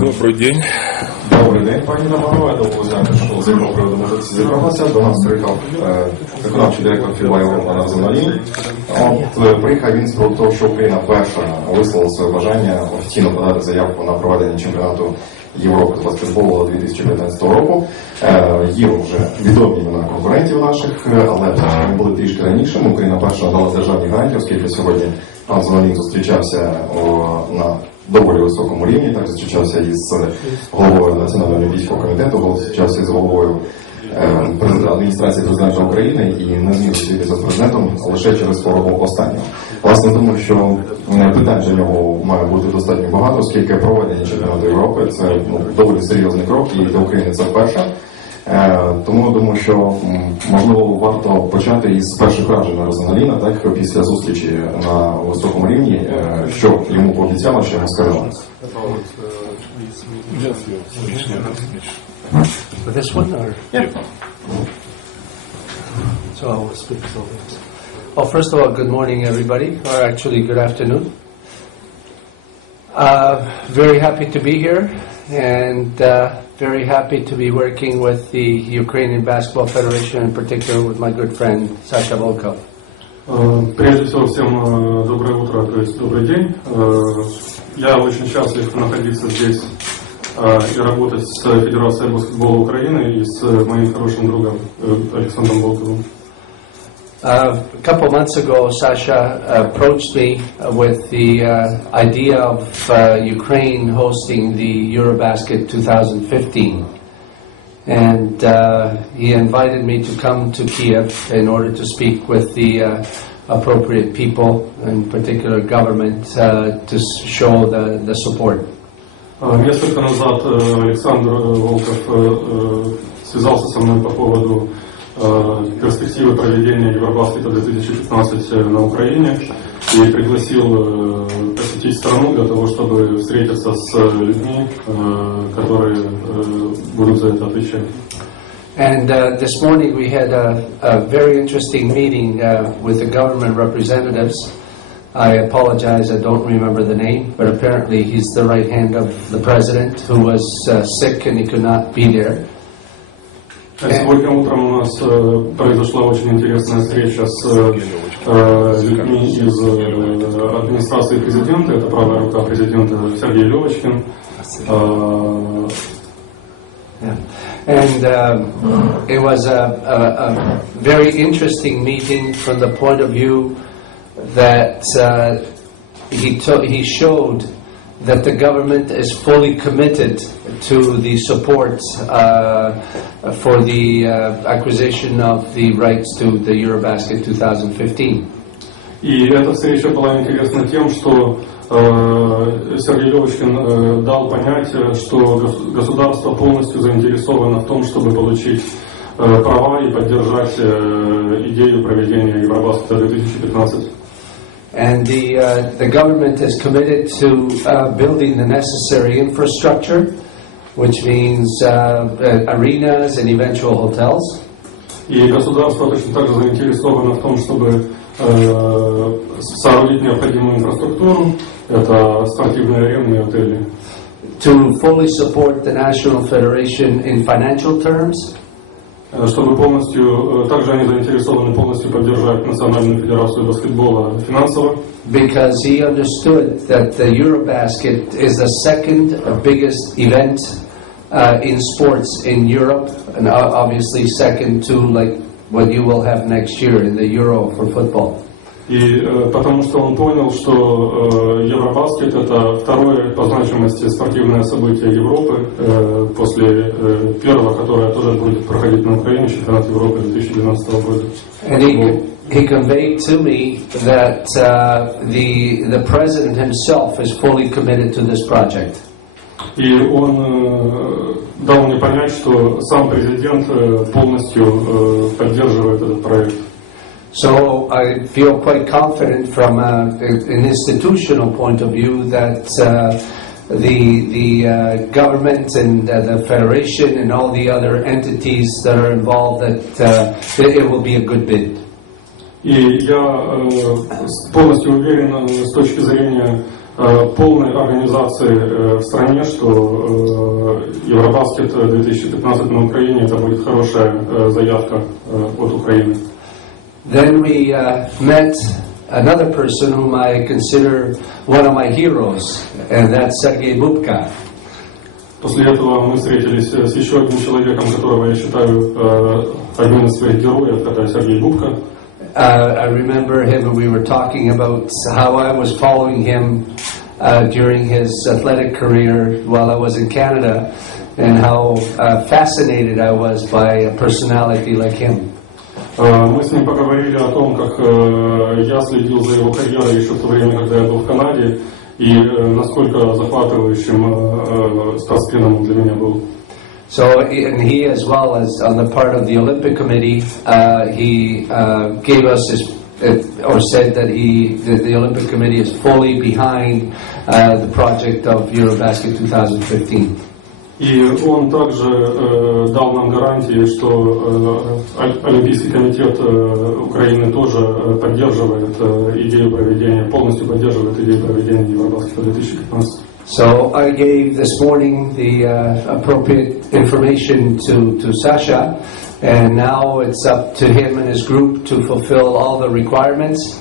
Добрий день. Добрий день, пані Романо. Я думаю, знаєте, що з якого приводу ми тут зібралися. До нас приїхав виконавчий директор фіба Занолин. Приїхав він з приводу того, що Україна перша висловила своє бажання офіційно подати заявку на проведення чемпіонату Європи з баскетболу 2019 року. Є вже відомі імена конкурентів наших, але вони були трішки раніше. Україна перша надала державні гарантії, оскільки сьогодні пан Занолин зустрічався на доволі високому рівні, так зустрічався із головою Національного олімпійського комітету, зустрічався із головою адміністрації президента України і не зміг зустрітися з президентом лише через хворобу останнього. Власне, думаю, що питань для нього має бути достатньо багато, оскільки проведення чемпіонату Європи – це доволі серйозний крок, і для України це вперше. Тому думаю, що можливо варто почати із перших вражень Занолина, так, після зустрічі на високому рівні, що йому пообіцяло, що йому сказали. This one, or? Yeah. So I will speak slowly. Well, first of all, good morning, everybody, or actually good afternoon. Very happy to be here, and very happy to be working with the Ukrainian Basketball Federation, in particular with my good friend Sasha Volkov. Прежде всего, всем доброе утро, то есть добрый день. Я очень счастлив находиться здесь и работать с Федерацией баскетбола Украины и с моим хорошим другом Александром Волковым. A couple months ago, Sasha approached me with the idea of Ukraine hosting the Eurobasket 2015. And he invited me to come to Kiev in order to speak with the appropriate people, in particular government, to show the support. Несколько назад Александр Волков связался со мной по поводу перспективы проведения Евробаскета 2015 на Украине и пригласил посетить страну для того, чтобы встретиться с людьми, которые будут за это отвечать. And this morning we had a very interesting meeting with the government representatives. I apologize, I don't remember the name, but apparently he's the right hand of the president who was sick and he could not be there. Сегодня утром у нас произошла очень интересная встреча с людьми из администрации президента. Это правая рука президента Сергей Левочкин. And it was a very interesting meeting from the point of view that he showed that the government is fully committed to the support for the acquisition of the rights to the Eurobasket 2015. И эта встреча была интересна тем, что Сергей Левочкин дал понять, что государство полностью заинтересовано в том, чтобы получить права и поддержать идею проведения Евробаскета 2015. And the government is committed to building the necessary infrastructure, which means arenas and eventual hotels. И государство точно так же заинтересовано в том, чтобы соорудить необходимую инфраструктуру, это спортивные арены и отели. To fully support the National Federation in financial terms. Чтобы полностью, также они заинтересованы полностью поддержать Национальную федерацию баскетбола финансово. Because he understood that the Eurobasket is the second biggest event in sports in Europe, and obviously second to like what you will have next year in the Euro for football. И потому что он понял, что Евробаскет это второе по значимости спортивное событие Европы после первого, которое тоже будет проходить на Украине, чемпионат Европы 2012 года. And he conveyed to me that the president himself is fully committed to this project. И он дал мне понять, что сам президент полностью поддерживает этот проект. So I feel quite confident from an institutional point of view that the government and the federation and all the other entities that are involved that it will be a good bid. И я полностью уверен с точки зрения полной организации в стране, что Евробаскет 2015 на Украине это будет хорошая заявка от Украины. Then we met another person whom I consider one of my heroes, and that's Sergei Bubka. После этого мы встретились с еще одним человеком, которого я считаю одним из своих героев, это Сергей Бубка. I remember him, and we were talking about how I was following him during his athletic career while I was in Canada, and how fascinated I was by a personality like him. Мы с ним поговорили о том, как я следил за его карьерой еще в то время, когда я был в Канаде, и насколько захватывающим спортсменом он для меня был. So, and he, as well as on the part of the Olympic Committee, he gave us his, or said that the Olympic Committee is fully behind the project of Eurobasket 2015. И он также дал нам гарантии, что Олимпийский комитет Украины тоже поддерживает идею проведения, полностью поддерживает идею проведения Евробаскета 2015. So I gave this morning the appropriate information to Sasha, and now it's up to him and his group to fulfill all the requirements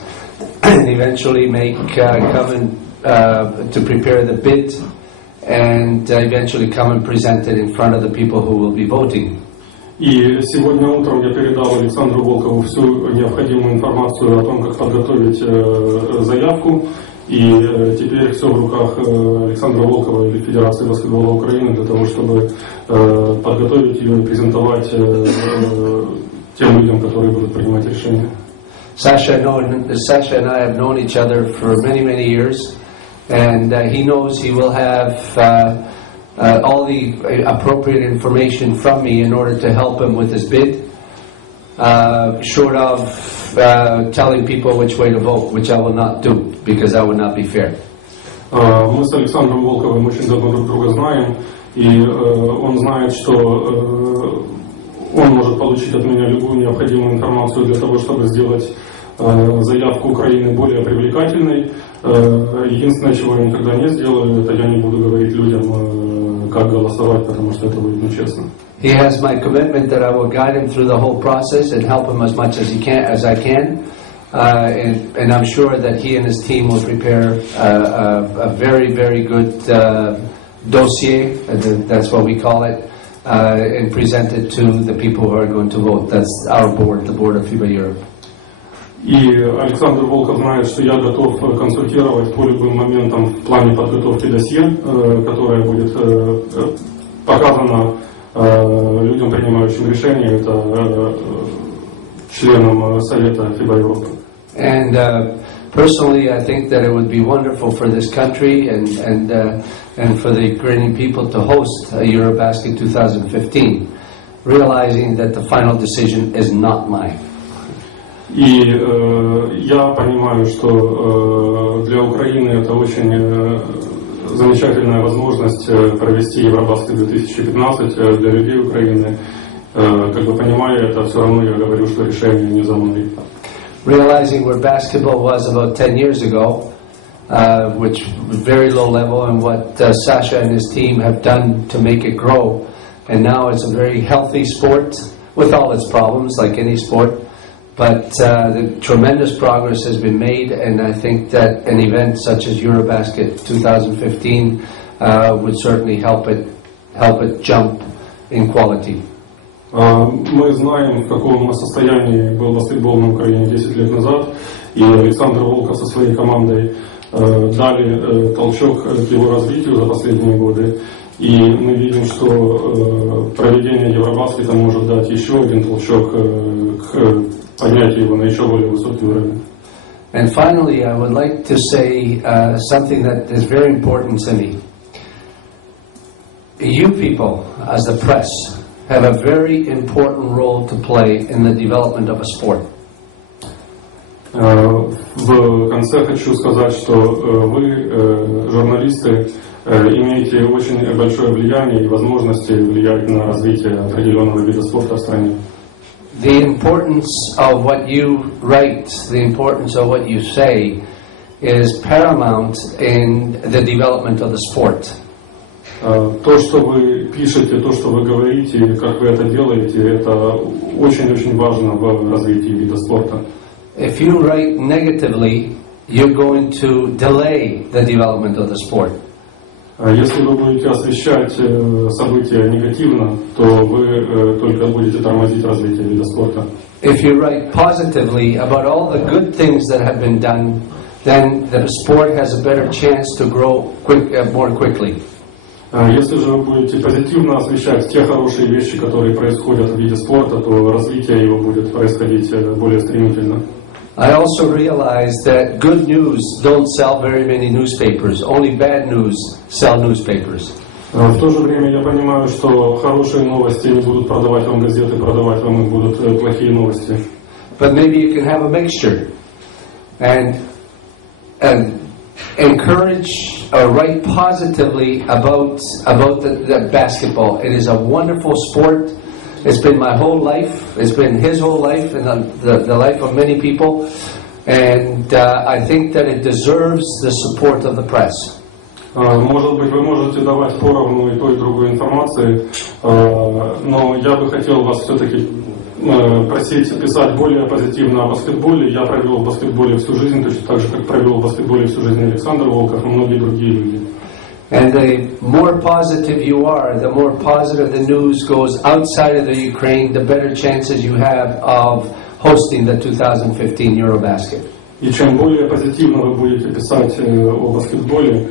and eventually come and to prepare the bid and eventually come and present it in front of the people who will be voting. И сегодня утром я передал Александру Волкову всю необходимую информацию о том, как подготовить заявку. И теперь все в руках Александра Волкова или Федерации баскетбола Украины для того, чтобы подготовить ее и презентовать тем людям, которые будут принимать решения. Sasha and I have known each other for many, many years, and he knows he will have all the appropriate information from me in order to help him with his bid, short of telling people which way to vote, which I will not do, because that would not be fair. Мы с Александром Волковым очень давно друг друга знаем, и он знает, что он может получить от меня любую необходимую информацию для того, чтобы сделать заявку Украины более привлекательной. Единственное, чего я никогда не сделаю, это я не буду говорить людям, как голосовать, потому что это будет нечестно. He has my commitment that I will guide him through the whole process and help him as much as I can. And I'm sure that he and his team will prepare a very, very good dossier, that's what we call it, and present it to the people who are going to vote. That's our board, the board of FIBA Europe. И Александр Волков знает, что я готов консультировать по любым моментам в плане подготовки досье, которое будет показано людям, принимающим решения, это членам Совета FIBA Европы. And personally, I think that it would be wonderful for this country and for the Ukrainian people to host Eurobasket 2015, realizing that the final decision is not mine. И я понимаю, что для Украины это очень замечательная возможность провести Евробаскет 2015 для людей Украины. Как вы понимаете, это все равно я говорю, что решение не за мной. Realizing where basketball was about 10 years ago, which was very low level, and what Sasha and his team have done to make it grow. And now it's a very healthy sport with all its problems, like any sport. But the tremendous progress has been made, and I think that an event such as Eurobasket 2015 would certainly help it jump in quality. Мы знаем, в каком состоянии был баскетбол на Украине 10 лет назад, и Александр Волков со своей командой дали толчок к его развитию за последние годы. И мы видим, что проведение Евробаскета может дать еще один толчок к поднятию его на еще более высокий уровень. And finally, I would like to say something that is very important to me. You people, as the press, have a very important role to play in the development of a sport. В конце хочу сказать, что вы, журналисты, имеете очень большое влияние и возможности влиять на развитие определенного вида спорта в стране. The importance of what you write, the importance of what you say is paramount in the development of the sport. То, что вы пишете, то, что вы говорите, как вы это делаете, это очень-очень важно в развитии вида спорта. If you write negatively, you're going to delay the development of the sport. Если вы будете освещать события негативно, то вы только будете тормозить развитие вида спорта. If you write positively about all the good things that have been done, then the sport has a better chance to grow more quickly. Если же вы будете позитивно освещать те хорошие вещи, которые происходят в виде спорта, то развитие его будет происходить более стремительно. I also realized that good news don't sell very many newspapers. Only bad news sell newspapers. В то же время я понимаю, что хорошие новости не будут продавать вам газеты, продавать вам их будут плохие новости. But maybe you can have a mixture and encourage or write positively about the basketball. It is a wonderful sport. It's been my whole life. It's been his whole life and the life of many people. And I think that it deserves the support of the press. Может быть, вы можете давать поровну и той, и другой информации, но я бы хотел вас все-таки просить писать более позитивно о баскетболе. Я провел в баскетболе всю жизнь, точно так же, как провел в баскетболе всю жизнь Александр Волков и многие другие люди. And the more positive you are, the more positive the news goes outside of the Ukraine, the better chances you have of hosting the 2015 Eurobasket. И чем более позитивно вы будете писать о баскетболе,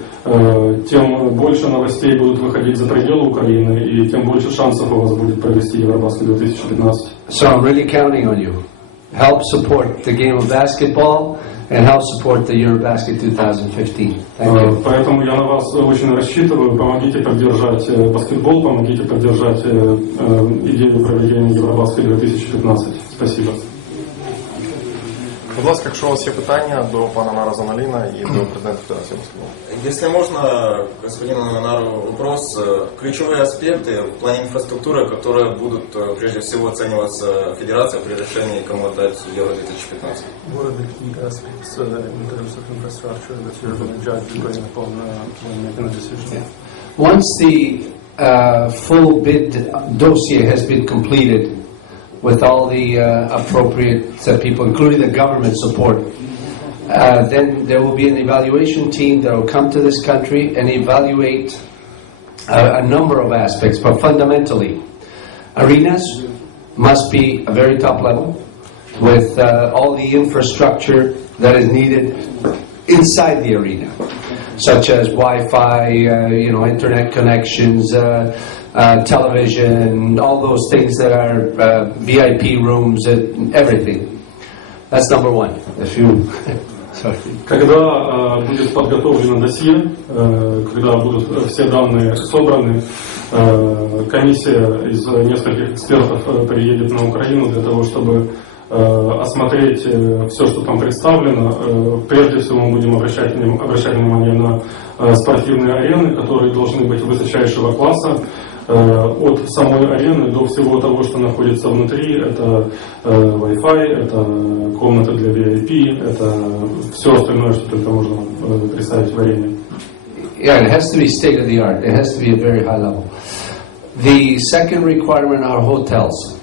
тем больше новостей будут выходить за пределы Украины, и тем больше шансов у вас будет провести Евробаскет 2015. So I'm really counting on you. Help support the game of basketball and help support the Eurobasket 2015. Thank you. Поэтому я на вас очень рассчитываю. Помогите поддержать баскетбол, помогите поддержать идею проведения Евробаскет 2015. Спасибо. Будь ласка, якщо у вас є питання до пана Нара Занолина и до президента Федерации баскетбола. Если можно, господину Нару, вопрос. Ключевые аспекты в плане инфраструктуры, которые будут прежде всего оцениваться Федерацией при решении, кому отдать Евро 2015. What are the key aspects in terms of infrastructure that you're going to judge depending upon when making a decision? Once the full bid dossier has been completed, with all the appropriate people, including the government support, then there will be an evaluation team that will come to this country and evaluate a number of aspects, but fundamentally, arenas must be a very top level with all the infrastructure that is needed inside the arena, such as Wi-Fi, internet connections, television, all those things that are VIP rooms and everything. That's number one. Когда будет подготовлено досье, когда будут все данные собраны, комиссия из нескольких экспертов приедет на Украину для того, чтобы осмотреть все, что там представлено. Прежде всего мы будем обращать внимание на спортивные арены, которые должны быть высочайшего класса. От самой арены до всего того, что находится внутри, это Wi-Fi, это комната для VIP, это все остальное, что только можно представить в арене. Yeah, it has to be state of the art. It has to be a very high level. The second requirement are hotels.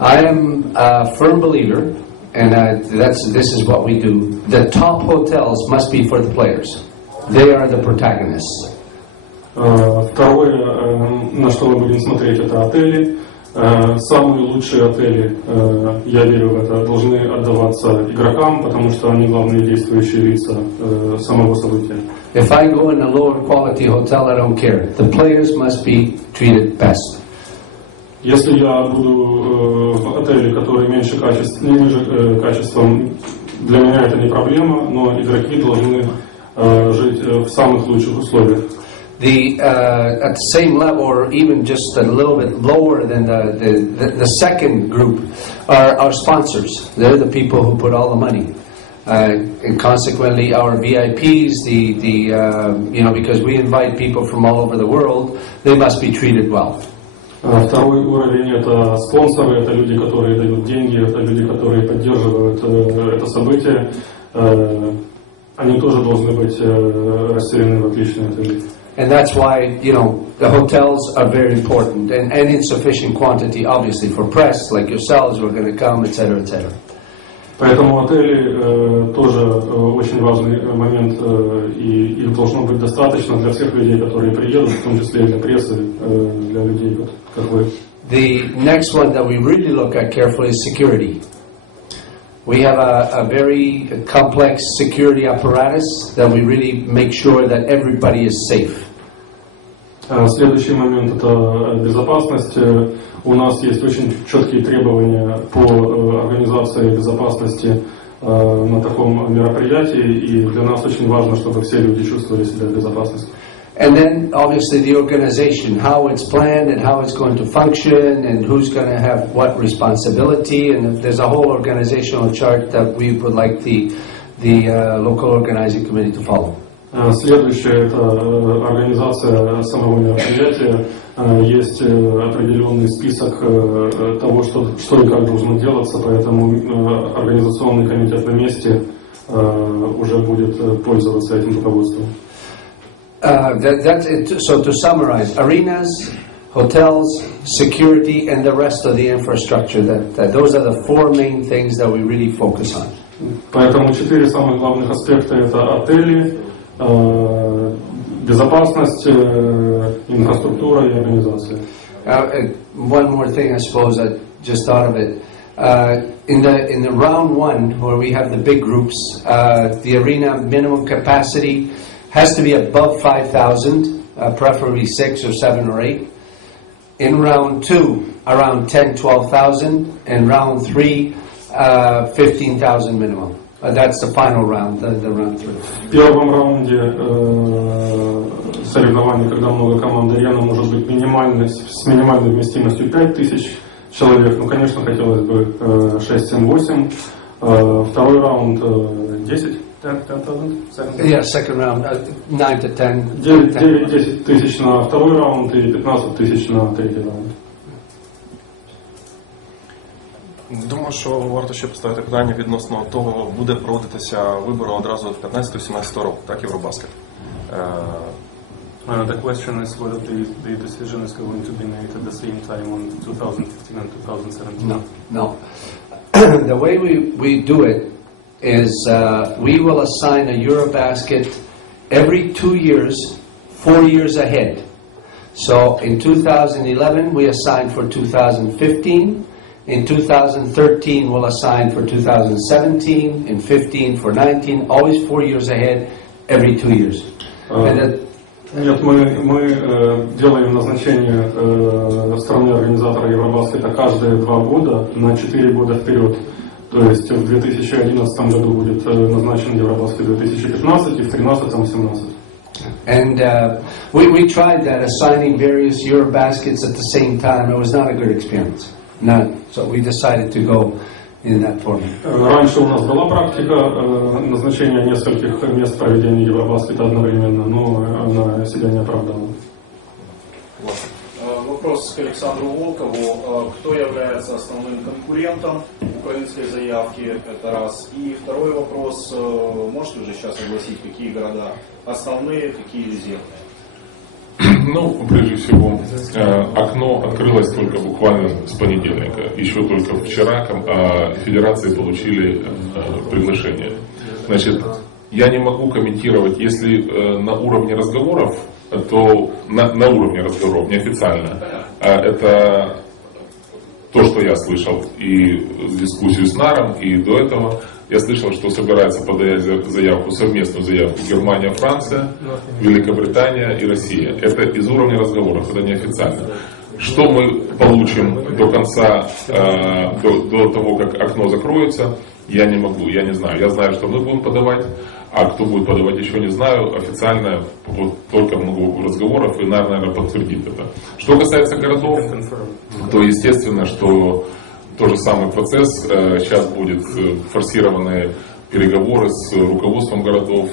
I am a firm believer, and this is what we do. The top hotels must be for the players. They are the protagonists. Второе, на что мы будем смотреть, это отели. Самые лучшие отели, я верю в это, должны отдаваться игрокам, потому что они главные действующие лица самого события. If I go in a lower quality hotel, I don't care. The players must be treated best. Если я буду в отеле, который ниже качеством, для меня это не проблема, но игроки должны жить в самых лучших условиях. At the same level, or even just a little bit lower than the second group, are our sponsors. They're the people who put all the money. And consequently, our VIPs, because we invite people from all over the world, they must be treated well. Второй уровень – это спонсоры, это люди, которые дают деньги, это люди, которые поддерживают это событие. Они тоже должны быть расселены в отличные отели. And that's why, the hotels are very important, and in sufficient quantity, obviously, for press, like yourselves, who are going to come, etc., etc. Поэтому отели тоже очень важный момент, и их должно быть достаточно для всех людей, которые приедут, в том числе и для прессы, для людей, как вы. The next one that we really look at carefully is security. We have a very complex security apparatus that we really make sure that everybody is safe. Следующий момент – это безопасность. У нас есть очень четкие требования по организации безопасности на таком мероприятии, и для нас очень важно, чтобы все люди чувствовали себя в безопасности. And then, obviously, the organization, how it's planned and how it's going to function and who's going to have what responsibility. And there's a whole organizational chart that we would like the local organizing committee to follow. Следующее – это организация самого мероприятия. Есть определенный список того, что и как должно делаться, поэтому организационный комитет на месте уже будет пользоваться этим руководством. That's it. So to summarize, arenas, hotels, security, and the rest of the infrastructure. Those are the four main things that we really focus on. Поэтому 4 самых главных аспекта – это отели, безопасность, инфраструктура и организация. One more thing, I suppose, I just thought of it. In the round one, where we have the big groups, the arena minimum capacity has to be above 5,000, preferably 6 or 7 or 8. In round 2, around 10, 12,000. And round 3, 15,000 minimum. That's the final round, the round 3. В первом раунде соревнований, когда много команд, арена может быть с минимальной вместимостью 5,000 человек. Ну, конечно, хотелось бы 6, 7, 8. Второй раунд 10. 10,000? Yeah, second round, 9 to 10. 9-10 тысяч на второй раунд и 15 тысяч на третій раунд. Думаю, що варто ще поставити питання відносно того, буде проводитися вибори одразу від 15-17 року, так, Євробаскет. The question is whether the decision is going to be made at the same time on 2015 and 2017. No. The way we do it is we will assign a Eurobasket every 2 years, 4 years ahead. So in 2011 we assigned for 2015. In 2013 we'll assign for 2017. In 15 for 19. Always 4 years ahead, every 2 years. Нет, мы делаем назначение страны-организатора Евробаскета каждые 2 года на 4 года вперед. То есть в 2011 году будет назначен Евробаскет 2015 и в 2013-2017. And we tried that, assigning various Eurobaskets at the same time. It was not a good experience. None. So we decided to go in that format. Раньше у нас была практика назначения нескольких мест проведения Евробаскета одновременно, но она себя не оправдала. Вопрос к Александру Волкову. Кто является основным конкурентом украинской заявки? Это раз. И второй вопрос. Можете уже сейчас огласить, какие города основные, какие резервные? Ну, прежде всего, окно открылось только буквально с понедельника. Еще только вчера федерации получили приглашение. Значит, я не могу комментировать, если на уровне разговоров, то на уровне разговоров, неофициально. Это то, что я слышал и в дискуссию с НАРом, и до этого. Я слышал, что собирается подать заявку, совместную заявку Германия, Франция, Великобритания и Россия. Это из уровня разговоров, это неофициально. Что мы получим до конца, до того, как окно закроется, я не могу, я не знаю. Я знаю, что мы будем подавать, а кто будет подавать, еще не знаю. Официально вот, только много разговоров, и, наверное, подтвердит это. Что касается городов, то естественно, что тот же самый процесс. Сейчас будет форсированные переговоры с руководством городов,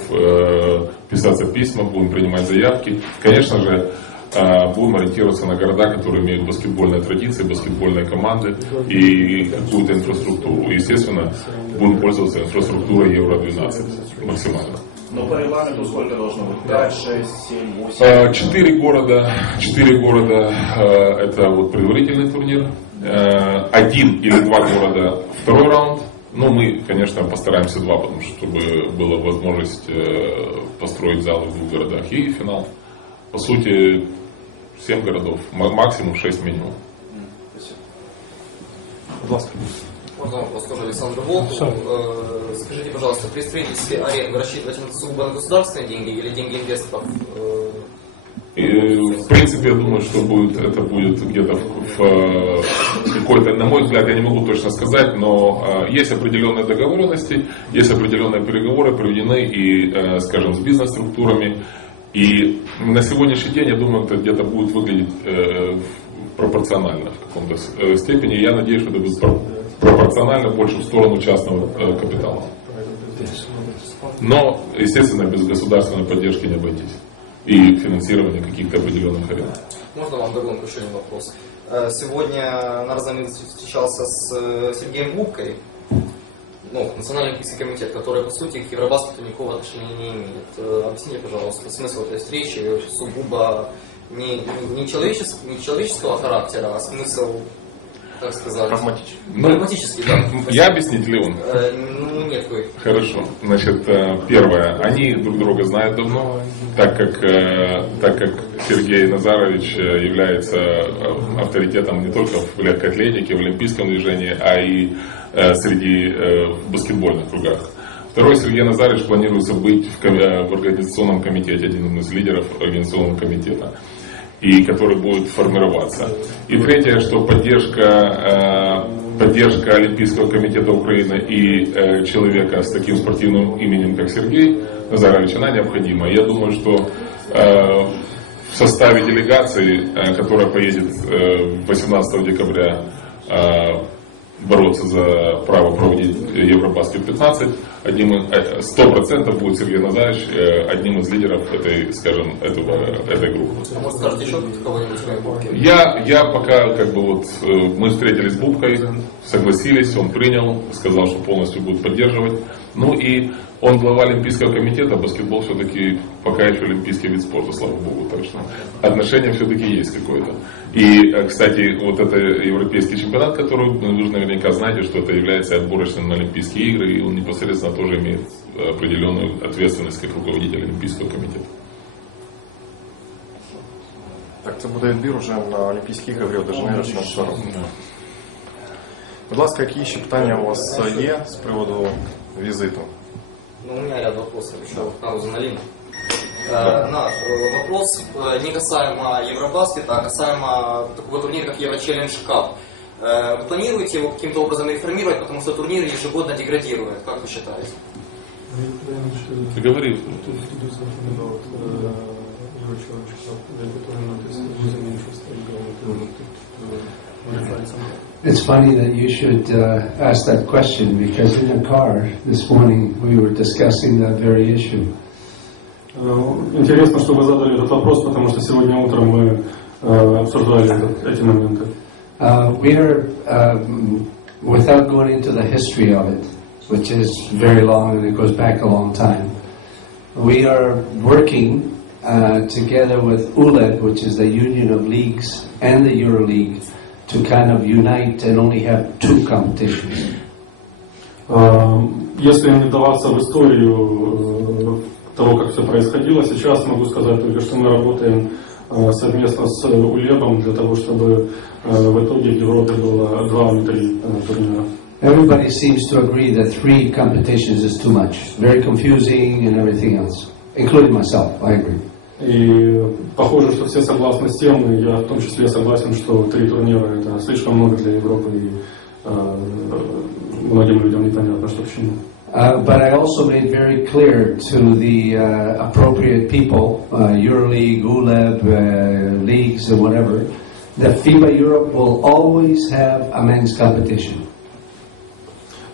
писаться письма, будем принимать заявки. Конечно же, будем ориентироваться на города, которые имеют баскетбольные традиции, баскетбольные команды и какую-то инфраструктуру. Естественно, будем пользоваться инфраструктурой Евро-12 максимально. Но по регламенту сколько должно быть? 5, 6, 7, 8? 4 города это вот предварительный турнир. 1 или 2 города второй раунд. Ну, мы, конечно, постараемся 2, потому что чтобы была возможность построить залы в 2 городах. И финал. По сути, 7 городов, максимум 6 минимум. Можно вопрос тоже Александру Волкову. Скажите, пожалуйста, при строительстве арен вы рассчитываете сугубо на государственные деньги или деньги инвесторов? И, в принципе, я думаю, что это будет где-то в какой-то, на мой взгляд, я не могу точно сказать, но есть определенные договоренности, есть определенные переговоры проведены и, скажем, с бизнес-структурами. И на сегодняшний день, я думаю, это где-то будет выглядеть пропорционально в каком-то степени. Я надеюсь, что это будет пропорционально больше в сторону частного капитала. Но, естественно, без государственной поддержки не обойтись. И финансирования каких-то определенных арен. Можно вам догонку еще один вопрос? Сегодня Нарзан встречался с Сергеем Губкой, Национальный олимпийский комитет, который, по сути, к Евробаскету никакого отношения не имеет. Объясните, пожалуйста, смысл этой встречи сугубо не человеческого характера, а смысл, так сказать... Прагматический, да. Я объяснить ли он? Нет, вы. Хорошо. Значит, первое. Они друг друга знают давно, так как Сергей Назарович является авторитетом не только в легкой атлетике, в олимпийском движении, а и среди баскетбольных кругах. Второй, Сергей Назарович планируется быть в организационном комитете, один из лидеров организационного комитета, и который будет формироваться. И третье, что поддержка Олимпийского комитета Украины и человека с таким спортивным именем, как Сергей Назарович, она необходима. Я думаю, что в составе делегации, которая поедет 18 декабря бороться за право проводить Евробаскет 15, 100% будет Сергей Назарович одним из лидеров этой группы. А может, скажете еще кого-нибудь? Я пока мы встретились с Бубкой, согласились, он принял, сказал, что полностью будет поддерживать. Ну и он глава Олимпийского комитета, баскетбол все-таки пока еще олимпийский вид спорта, слава богу, так что отношение все-таки есть какое-то. И, кстати, вот это европейский чемпионат, который вы наверняка знаете, что это является отборочным на Олимпийские игры, и он непосредственно тоже имеет определенную ответственность как руководитель Олимпийского комитета. Так, це буде відбір уже на Олімпійські ігри в Ріо-де-Жанейро 16 року. Будь ласка, які ще питання у вас є з приводу візиту? У меня ряд вопросов еще к Занолину. Вопрос не касаемо Евробаскета, а касаемо такого турнира, как Евро-Челлендж Кап. Вы планируете его каким-то образом реформировать, потому что турнир ежегодно деградирует, как вы считаете? Ты говори. It's funny that you should ask that question, because in the car this morning we were discussing that very issue. Интересно, что вы задали этот вопрос, потому что сегодня утром мы обсуждали эти моменты. We are, without going into the history of it, which is very long and it goes back a long time, we are working together with ULEB, which is the Union of Leagues, and the EuroLeague, to kind of unite and only have 2 competitions. Если не вдаваться в историю того, как все происходило, сейчас могу сказать только, что мы работаем совместно с УЛЕБом для того, чтобы в итоге в Европе было 2 или 3 турнира. Everybody seems to agree that 3 competitions is too much. Very confusing and everything else, including myself. I agree. И похоже, что все согласны с тем, и я в том числе согласен, что 3 турнира это слишком много для Европы, и многим людям непонятно, что к чему. But I also made very clear to the appropriate people, EuroLeague, ULEB, leagues and whatever, that FIBA Europe will always have a men's competition.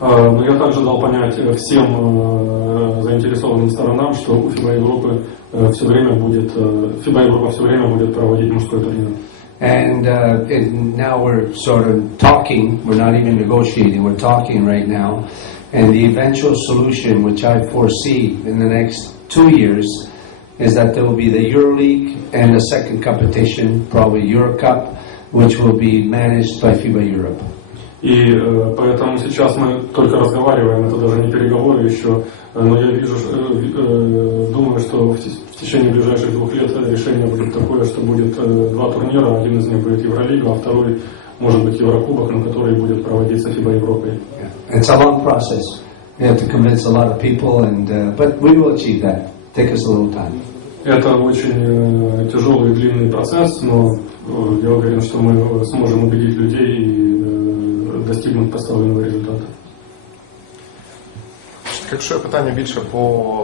Но я также дал понять всем заинтересованным сторонам, что у ФИБА Европы все время будет, ФИБА Европа все время будет проводить мужской турнир. And now we're sort of talking, we're not even negotiating, we're talking right now. And the eventual solution, which I foresee in the next 2 years, is that there will be the EuroLeague and a second competition, probably Eurocup, which will be managed by FIBA Europe. И поэтому сейчас мы только разговариваем, это даже не переговоры еще, но я вижу, думаю, что в течение ближайших 2 лет решение будет такое, что будет 2 турнира, один из них будет Евролига, а второй может быть Еврокубок, на который будет проводиться FIBA Европой. It's a long process. We have to convince a lot of people, but we will achieve that. Take us a little time. Это очень тяжелый и длинный процесс, но я уверен, что мы сможем убедить людей и достигнуть поставленого результата. Якщо є питання більше по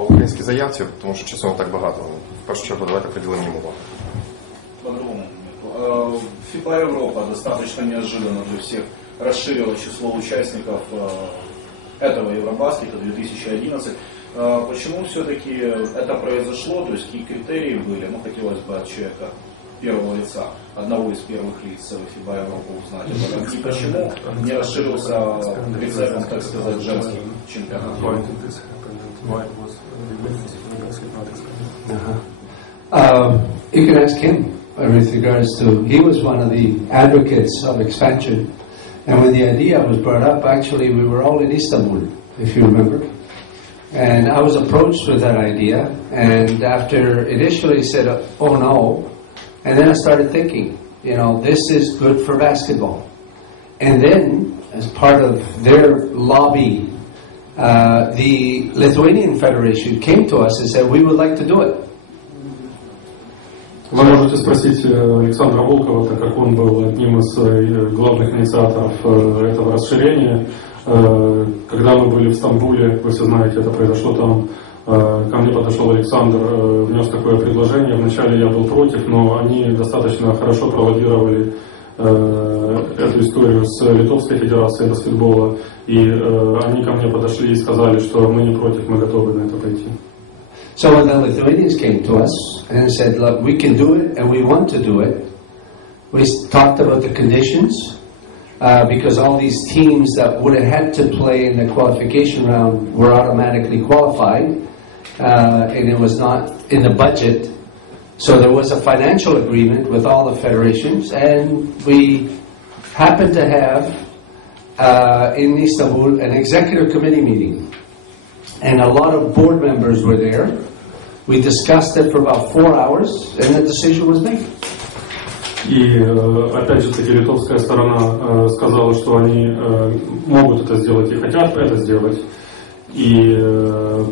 українській заявці, тому що часу не так багато, в першу чергу давайте приділимо йому увагу. По-другому. ФИБА Европа достаточно неожиданно для всех расширила число участников этого Евробаскета 2011. Почему все-таки это произошло, то есть какие критерии были, хотелось бы от человека первого лица, одного из первых лиц ФИБА Европы узнать. И почему не расширился прицепом, так сказать, женский чемпионат? You can ask him with regards to, he was one of the advocates of expansion. And when the idea was brought up, actually we were all in Istanbul, if you remember. And I was approached with that idea, and after initially said, oh no, and then I started thinking, this is good for basketball. And then, as part of their lobby, the Lithuanian Federation came to us and said, we would like to do it. Вы можете спросить Александра Волкова, так как он был одним из главных инициаторов этого расширения. Когда мы были в Стамбуле, вы все знаете, это произошло там, ко мне подошел Александр, внес такое предложение. Вначале я был против, но они достаточно хорошо пролоббировали эту историю с Литовской федерацией баскетбола, и они ко мне подошли и сказали, что мы не против, мы готовы на это пойти. So when the Lithuanians came to us and said, look, we can do it and we want to do it, we talked about the conditions, because all these teams that would have had to play in the qualification round were automatically qualified, and it was not in the budget. So there was a financial agreement with all the federations, and we happened to have in Istanbul an executive committee meeting. And a lot of board members were there. We discussed it for about 4 hours, and the decision was made. И опять же таки литовская сторона сказала, что они могут это сделать и хотят это сделать. И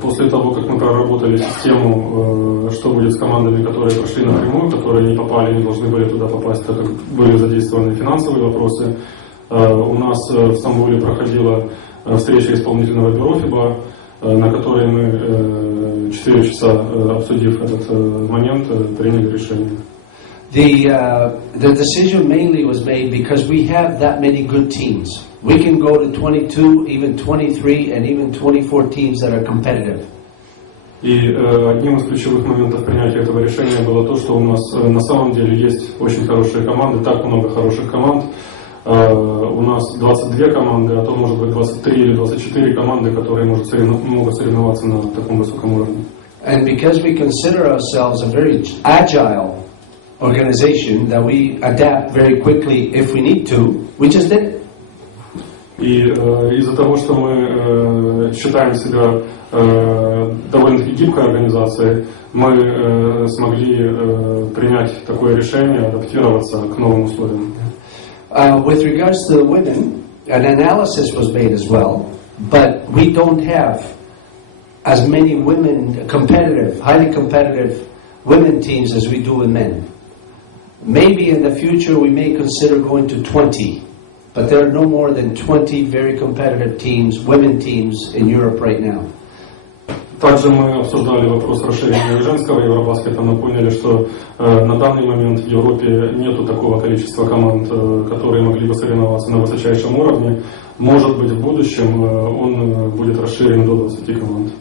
после того, как мы проработали систему, что будет с командами, которые прошли напрямую, которые не попали, не должны были туда попасть, так как были задействованы финансовые вопросы, у нас в Стамбуле проходила встреча исполнительного бюро ФИБА, на которой мы 4 часа, обсудив этот момент, приняли решение. The decision mainly was made because we have that many good teams. We can go to 22, even 23, and even 24 teams that are competitive. И одним из ключевых моментов принятия этого решения было то, что у нас на самом деле есть очень хорошие команды, так много хороших команд. У нас 22 команды, а то может быть 23 или 24 команды, которые могут соревноваться на таком высоком уровне. And because we consider ourselves a very agile organization, that we adapt very quickly if we need to, we just did it. И из-за того, что мы считаем себя довольно-таки гибкой организацией, мы смогли принять такое решение, адаптироваться к новым условиям. With regards to the women, an analysis was made as well, but we don't have as many women competitive, highly competitive women teams as we do with men. Maybe in the future we may consider going to 20, but there are no more than 20 very competitive teams, women teams in Europe right now. Также мы обсуждали вопрос расширения женского Евробаскета. Мы поняли, что на данный момент в Европе нету такого количества команд, которые могли бы соревноваться на высочайшем уровне. Может быть, в будущем он будет расширен до 20 команд.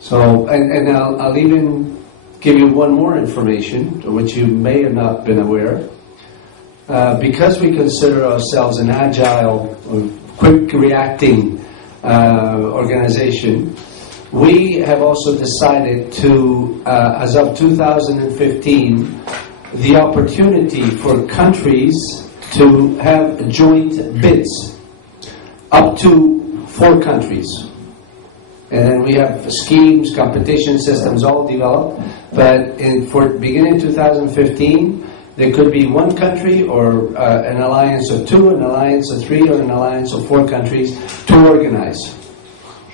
So, and I'll even give you one more information, which you may have not been aware. Because we consider ourselves an agile, quick reacting organization, we have also decided to, as of 2015, the opportunity for countries to have joint bids, up to 4 countries. And then we have schemes, competition systems all developed, but for beginning 2015, there could be 1 country or an alliance of 2, an alliance of 3, or an alliance of 4 countries to organize.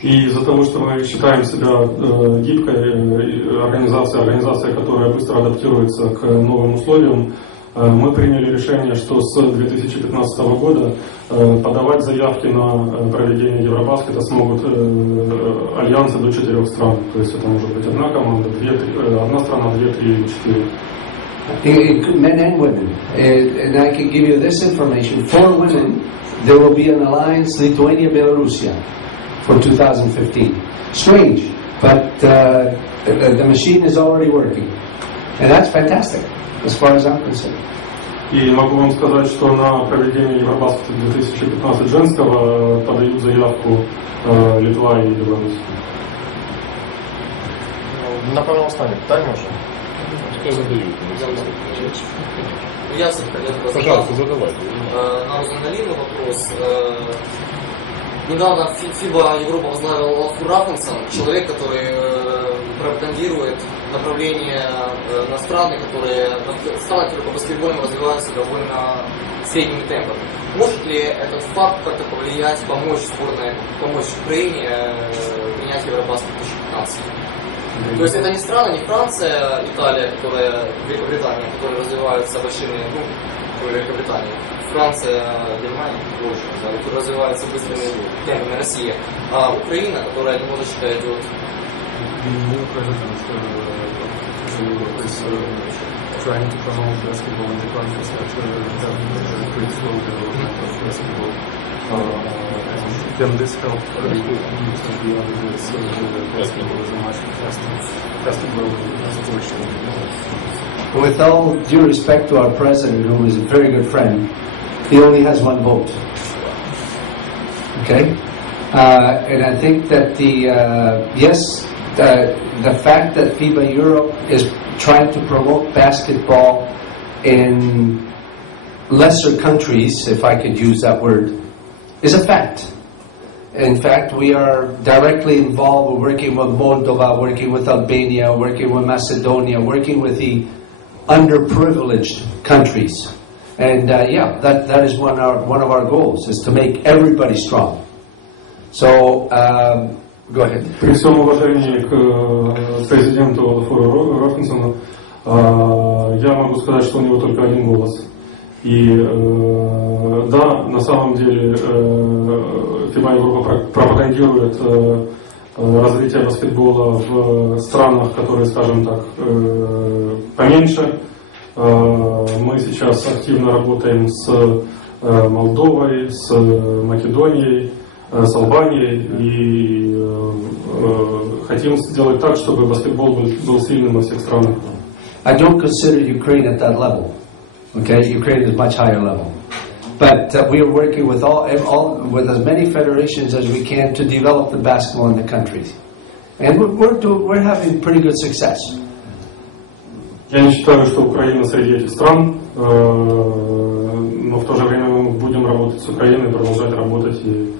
И из-за того, что мы считаем себя гибкой организацией, которая быстро адаптируется к новым условиям, мы приняли решение, что с 2015 года подавать заявки на проведение Евробаскета смогут альянсы до 4 стран. То есть это может быть одна команда, 1 страна, 2, 3 или 4. Men and women. And I can give you this information. For women, there will be an alliance Lithuania-Belarusia for 2015. Strange, but the machine is already working. And that's fantastic, as far as I'm concerned. И могу вам сказать, что на проведение Евробаскета 2015 женского подают заявку Литва и Беларусь. Напевно, останнє питання вже. Кто задает? Пожалуйста, задавайте. На Занолину вопрос. Недавно ФИБА Европа возглавил Рапенсон, человек, который пропагандирует направление на страны, которые по баскетболу развиваются довольно средними темпами. Может ли этот факт как-то повлиять, помочь Украине принять Евробаскет 2015? То есть это не страны, не Франция, Италия, Великобритания, которые развиваются большими, Великобритания, Франция, Германия, Польша, которые развиваются быстрыми темпами, Россия, а Украина, которая немножечко идет. Trying to promote basketball in the countries that have a pretty slow development of basketball. Can this help to be under this basketball is a much faster growing sport? With all due respect to our president, who is a very good friend, he only has 1 vote. Okay? And I think that the fact that FIBA Europe is trying to promote basketball in lesser countries, if I could use that word, is a fact. In fact, we are directly involved. We're working with Moldova, working with Albania, working with Macedonia, working with the underprivileged countries. And that is one of our goals, is to make everybody strong. So, go ahead. При всем уважении к президенту Олафу Рафкинсону, я могу сказать, что у него только 1 голос. И да, на самом деле ФИБА Европа пропагандирует развитие баскетбола в странах, которые, скажем так, поменьше. Мы сейчас активно работаем с Молдовой, с Македонией, с Албанией и хотим сделать так, чтобы баскетбол был сильным во всех странах. I don't consider Ukraine at that level. Okay, Ukraine is much higher level. But we are working with with as many federations as we can to develop the basketball in the countries, and we're having pretty good success. Я не считаю, что Украина среди этих стран, но в то же время мы будем работать с Украиной, продолжать работать и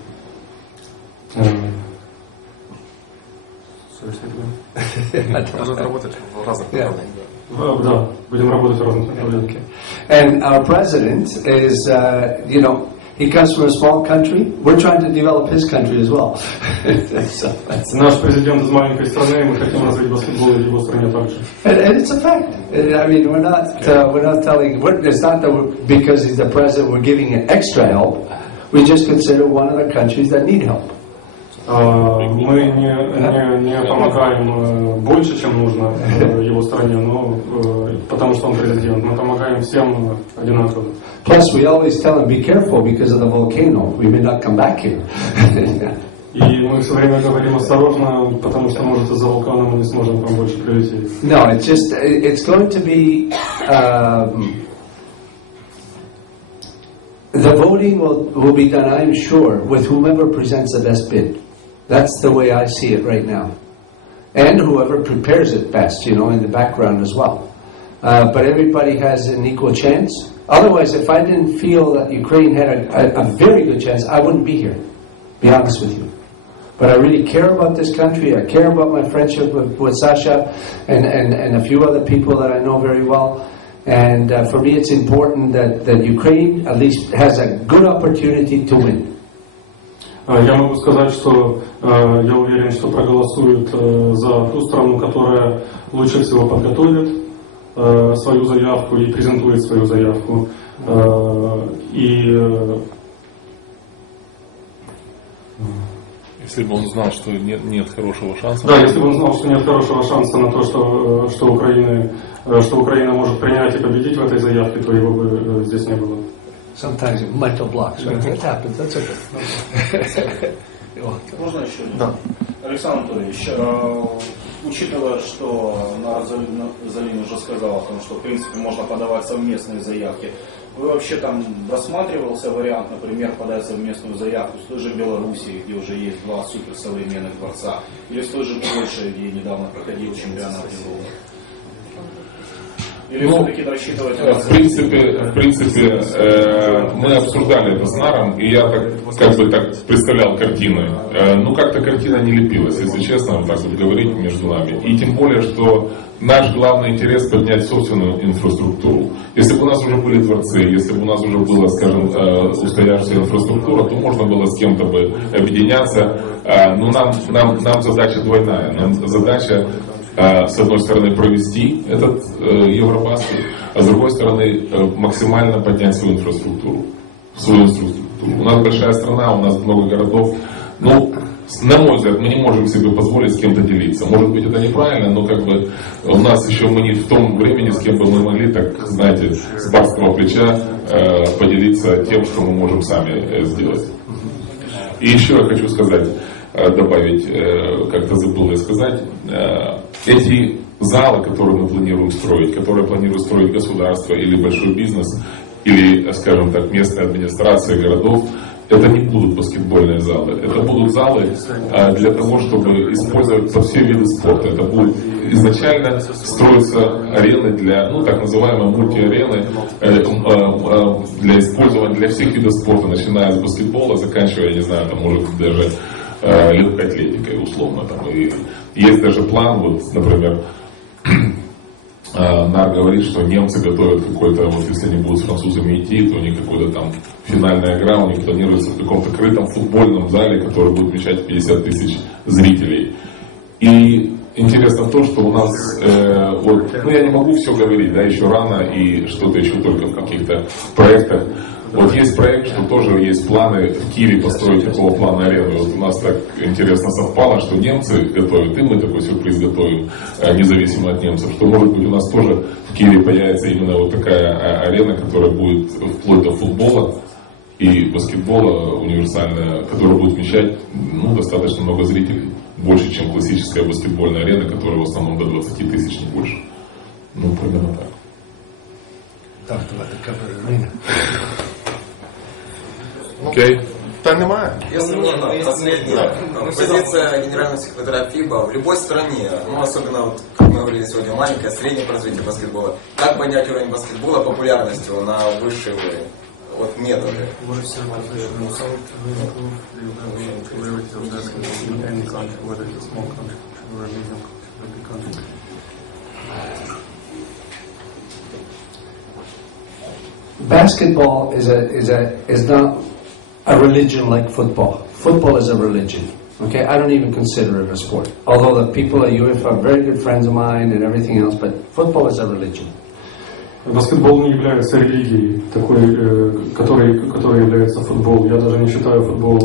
Продолжать работать в разных направлениях. Да, будем работать в разных направлениях. And our president is, he comes from a small country. We're trying to develop his country as well. Наш президент из маленькой страны, и мы хотим развить баскетбол в его стране также. And it's a fact. I mean, we're not telling. It's not that because he's the president we're giving it extra help. We just consider one of the countries that need help. Мы не помогаем больше, чем нужно его стране, но потому что он президент. Мы помогаем всем одинаково. Plus, we always tell him, be careful because of the volcano. We may not come back here. И мы все время говорим осторожно, потому что, может, из-за вулкана мы не сможем к вам больше прилететь. No, it's going to be, the voting will be done, I'm sure, with whomever presents the best bid. That's the way I see it right now. And whoever prepares it best, in the background as well. But everybody has an equal chance. Otherwise, if I didn't feel that Ukraine had a very good chance, I wouldn't be here, be honest with you. But I really care about this country. I care about my friendship with Sasha and a few other people that I know very well. And for me, it's important that Ukraine at least has a good opportunity to win. Я могу сказать, что я уверен, что проголосуют за ту страну, которая лучше всего подготовит свою заявку и презентует свою заявку. Если бы он знал, что нет хорошего шанса. Да, если бы он знал, что нет хорошего шанса на то, что Украина может принять и победить в этой заявке, то его бы здесь не было. Sometimes mental blocks, right? That happens, that's okay. Можно еще? Да. Александр Анатольевич, учитывая, что Занолин уже сказал о том, что в принципе можно подавать совместные заявки, вы вообще там рассматривался вариант, например, подать совместную заявку с той же Белоруссией, где уже есть два суперсовременных дворца, или с той же Польшей, где недавно проходил чемпионат Европы? Или все-таки рассчитывать на... В принципе, мы обсуждали это с Наром, и я так представлял картины. Как-то картина не лепилась, если честно, вот так вот говорить между нами. И тем более, что наш главный интерес поднять собственную инфраструктуру. Если бы у нас уже были дворцы, если бы у нас уже была, скажем, устоявшаяся инфраструктура, то можно было с кем-то бы объединяться. Но нам задача двойная. Нам задача с одной стороны провести этот Евробаскет, а с другой стороны максимально поднять свою инфраструктуру. У нас большая страна, у нас много городов. На мой взгляд, мы не можем себе позволить с кем-то делиться. Может быть, это неправильно, но у нас еще мы не в том времени, с кем бы мы могли, так знаете, с барского плеча поделиться тем, что мы можем сами сделать. И еще я хочу добавить, как-то забыл я сказать, эти залы, которые мы планируем строить, которые планирует строить государство или большой бизнес, или, скажем так, местная администрация городов, это не будут баскетбольные залы. Это будут залы для того, чтобы использовать по все виды спорта. Это будут изначально строиться арены для, так называемые мультиарены, для использования для всех видов спорта, начиная с баскетбола, заканчивая, я не знаю, может даже легкой атлетикой условно. И есть даже план, например, Нар говорит, что немцы готовят какой-то, если они будут с французами идти, то у них какой-то там финальная игра, у них планируется в каком-то крытом футбольном зале, который будет вмещать 50 тысяч зрителей. И интересно то, что у нас, я не могу все говорить, еще рано и что-то еще только в каких-то проектах. Есть проект, что тоже есть планы в Киеве построить такого плана арену. У нас так интересно совпало, что немцы готовят, и мы такой сюрприз готовим, независимо от немцев, что может быть у нас тоже в Киеве появится именно такая арена, которая будет вплоть до футбола и баскетбола универсальная, которая будет вмещать достаточно много зрителей. Больше, чем классическая баскетбольная арена, которая в основном до 20 тысяч, не больше. Примерно так. Окей. Та немає? Если можно, последняя. Позиция генерального секретаря ФИБА в любой стране, особенно, как мы говорили сегодня, маленькое, среднее развитие баскетбола. Как поднять уровень баскетбола популярностью на высший уровень? Методы. Basketball is not a religion like football. Football is a religion. Okay, I don't even consider it a sport. Although the people at UF are very good friends of mine and everything else, but football is a religion. Баскетбол не является религией, которой является футбол. Я даже не считаю футбол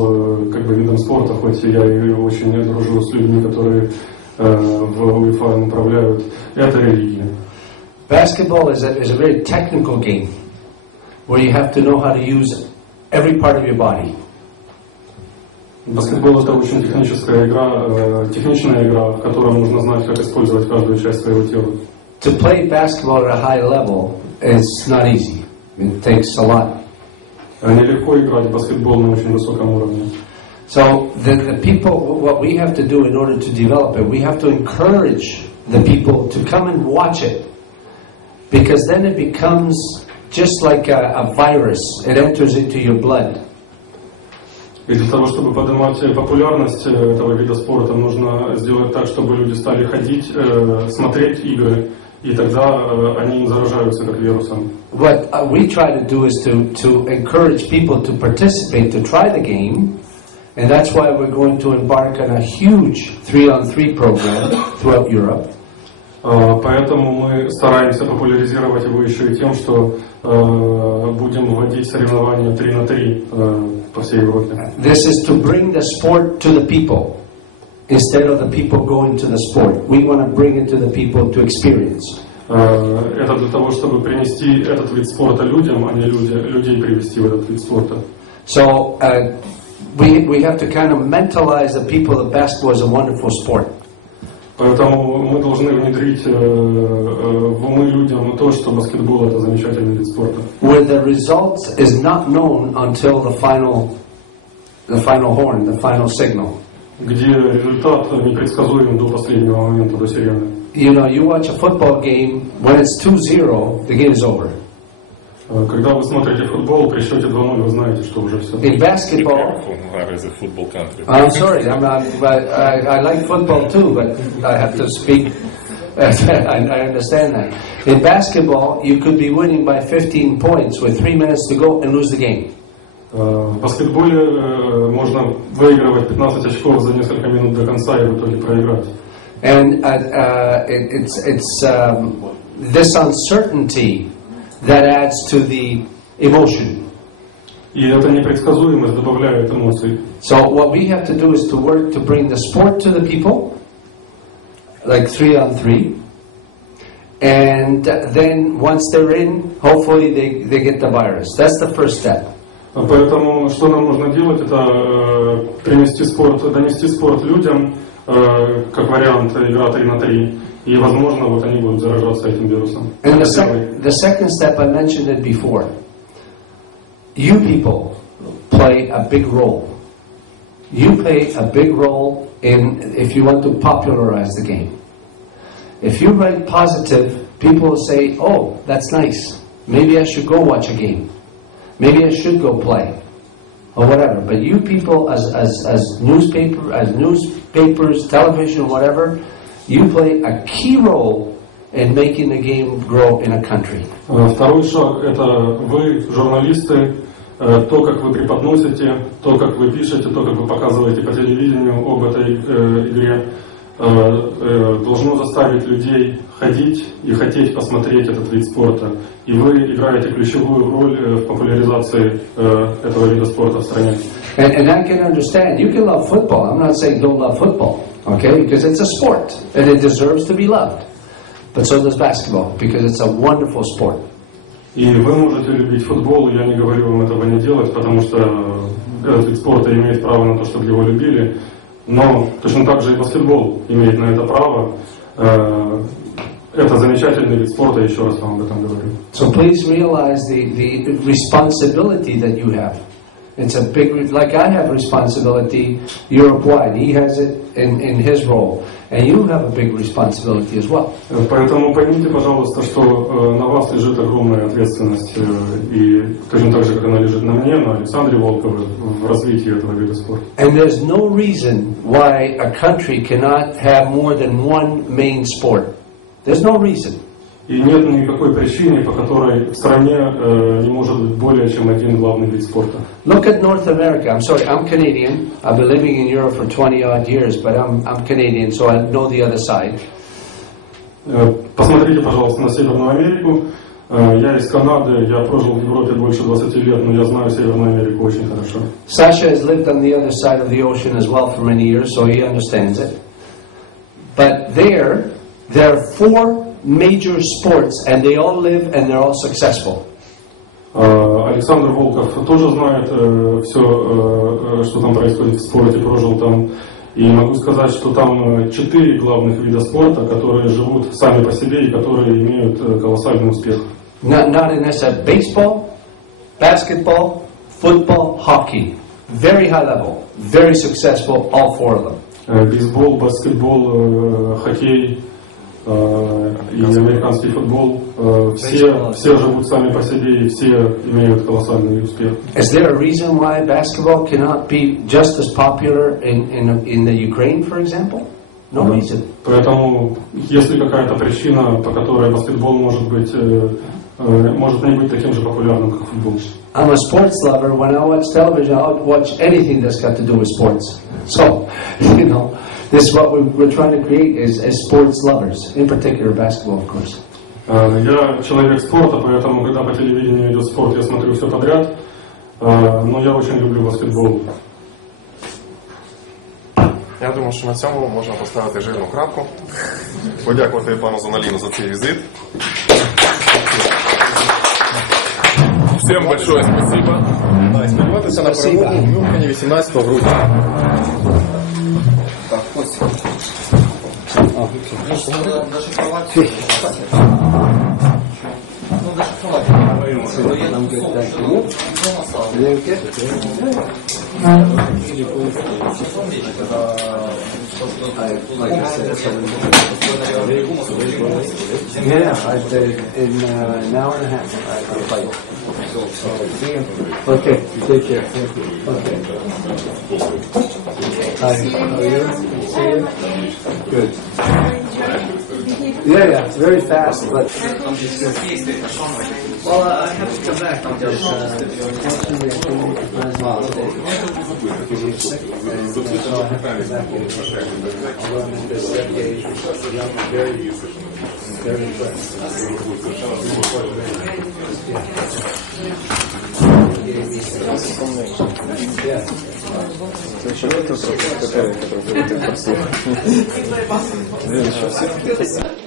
как бы видом спорта, хоть я и очень дружу с людьми, которые в УЕФА направляют. Это религия. Basketball is a very technical game where you have to know how to use every part of your body. Баскетбол это очень техническая игра, техничная игра, в которой нужно знать, как использовать каждую часть своего тела. To play basketball at a high level is not easy. It takes a lot. Нелегко играть в баскетбол на очень высоком уровне. So the people, what we have to do in order to develop it, we have to encourage the people to come and watch it, because then it becomes just like a virus. It enters into your blood. И для того, чтобы поднимать популярность этого вида спорта, нужно сделать так, чтобы люди стали ходить, смотреть игры, и тогда они заражаются как вирусом. What we try to do is to encourage people to participate, to try the game, and that's why we're going to embark on a huge 3-on-3 program throughout Europe. Поэтому мы стараемся популяризировать его еще и тем, что будем вводить соревнования 3 на 3 по всей Европе. This is to bring the sport to the people instead of the people going to the sport. We want to bring it to the people to experience. Это для того, чтобы принести этот вид спорта людям, а не людей привести в этот вид спорта. So we have to kind of mentalize the people that basketball is a wonderful sport. Поэтому мы должны внедрить в умы людям то, что баскетбол это замечательный вид спорта. Where the result is not known until the final horn, the final signal. Где результат непредсказуем до последнего момента, до сирены. You know, you watch a football game, when it's 2-0, the game is over. Когда вы смотрите футбол, при счете 2-0, вы знаете, что уже все. In basketball, I'm sorry, I like football too, but I have to speak. I understand that. In basketball, you could be winning by 15 points with 3 minutes to go and lose the game. В баскетболе можно выигрывать 15 очков за несколько минут до конца и в итоге проиграть. And it's this uncertainty that adds to the emotion. И эта непредсказуемость добавляет эмоций. So what we have to do is to work to bring the sport to the people, like 3-on-3, and then once they're in, hopefully they get the virus. That's the first step. Поэтому что нам нужно делать, это донести спорт людям, как вариант игра 3 на 3. И, возможно, вот они будут заражаться этим вирусом. And the second step, I mentioned it before. You people play a big role. You play a big role in if you want to popularize the game. If you write positive, people will say, "Oh, that's nice. Maybe I should go watch a game. Maybe I should go play, or whatever." But you people, as newspapers, television, whatever. You play a key role in making the game grow in a country. Второй шаг – это вы, журналисты, то, как вы преподносите, то, как вы пишете, то, как вы показываете по телевидению об этой игре, должно заставить людей ходить и хотеть посмотреть этот вид спорта. И вы играете ключевую роль в популяризации этого вида спорта в стране. And I can understand. You can love football. I'm not saying don't love football. Okay, because it's a sport and it deserves to be loved. But so does basketball because it's a wonderful sport. И вы можете любить футбол, я не говорю вам этого не делать, потому что этот вид спорта имеет право на то, чтобы его любили. Но точно так же и баскетбол имеет на это право. Это замечательный вид спорта, еще раз вам об этом говорю. So please realize the responsibility that you have. It's a big, like I have responsibility Europe-wide. He has it in his role. And you have a big responsibility as well. Поэтому поймите, пожалуйста, что на вас лежит огромная ответственность, и точно так же, как она лежит на мне, на Александре Волкове, в развитии этого вида спорта. And there's no reason why a country cannot have more than one main sport. There's no reason. И нет никакой причины, по которой в стране не может быть более чем один главный вид спорта. Look at North America. I'm sorry, I'm Canadian. I've been living in Europe for 20 odd years, but I'm Canadian, so I know the other side. Посмотрите, пожалуйста, на Северную Америку. Я из Канады, я прожил в Европе больше 20 лет, но я знаю Северную Америку очень хорошо. Sasha has lived on the other side of the ocean as well for many years, so he understands it. But there are 4 major sports, and they all live and they're all successful. Александр Волков тоже знает все, что там происходит в спорте, прожил там. И могу сказать, что там 4 главных вида спорта, которые живут сами по себе и которые имеют колоссальный успех. Not in this, baseball, basketball, football, hockey. Very high level, very successful, all 4 of them. Бейсбол, баскетбол, хоккей и американский футбол. Все живут сами по себе и все имеют колоссальный успех. Is there a reason why basketball cannot be just as popular in the Ukraine, for example? No reason. Поэтому, есть ли какая-то причина, по которой баскетбол может не быть таким же популярным, как футбол? I'm a sports lover. When I watch television, I'll watch anything that's got to do with sports. So, this is what we're trying to create is sports lovers, in particular basketball, of course. Я человек спорта, поэтому, когда по телевидению идет спорт, я смотрю все подряд. Но я очень люблю баскетбол. Я думаю, що на цьому можна поставити жирну крапку. Подякувати пану Заноліну за цей візит. Всем большое спасибо. І сподіватися на перемогу в Мюнхені 18 грудня. Так, Костя. Зашифровать. Ну, зашифровать. Но я там Yeah, in an hour and a half I'll fight. Okay, take care. Thank you. Okay. Hi, how are you? See you? Good. Yeah, it's very fast, but... Well, I have to come back. I'm just... Yeah.